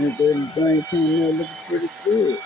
And the drink came out looking pretty good.